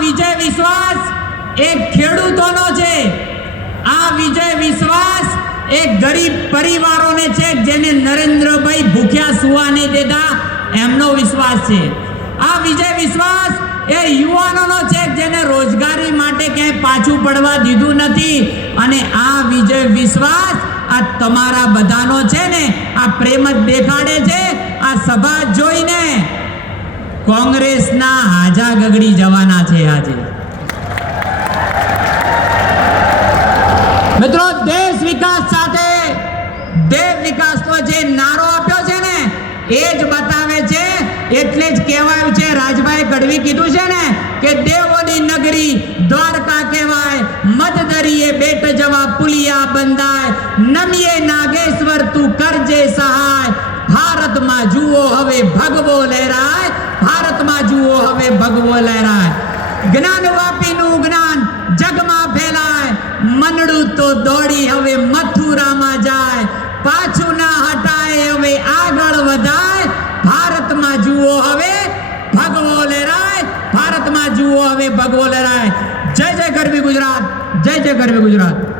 વિજય વિશ્વાસ એક ખેડૂતોનો છે, આ વિજય વિશ્વાસ એક ગરીબ પરિવારોને છે જેને નરેન્દ્રભાઈ ભૂખ્યા સુવા નહીં દેતા એમનો વિશ્વાસ છે। આ વિજય વિશ્વાસ એ યુવાનોનો છે જેને રોજગારી માટે ક્યાંય પાછું પડવા દીધું નથી। અને આ વિજય વિશ્વાસ આ તમારા બધાનો છે ને આ પ્રેમ જ દેખાડે છે। આ સભા જોઈને કોંગ્રેસના હાજા ગગડી જવાના છે આજે। મિત્રો, દેશ વિકાસ સાથે દેવ વિકાસનો જે નારો આપ્યો છે ને એ જ બતાવે છે। એટલે જ કહેવાયું છે, રાજભાઈ ગઢવી કીધું છે ને કે દેવોની નગરી દ્વારકા કહેવાય, મધદરીએ બેટ જવા પુલિયા બંધાય, નમીએ નાગેશ્વર તું કરજે સહાય, ભારતમાં જુઓ હવે ભગવો લહેરાય, ભારતમાં જુઓ હવે ભગવો લહેરાય। જ્ઞાન વાપીનું જ્ઞાન જગમાં ફેલાય, મનડું તો દોડી હવે મથુરામાં જાય, પાછું ના હટાય હવે આગળ વધાય, ભારતમાં જુઓ હવે ભગવો લહેરાય, ભારતમાં જુઓ હવે ભગવો લહેરાય। જય જય ગરવી ગુજરાત, જય જય ગરવી ગુજરાત।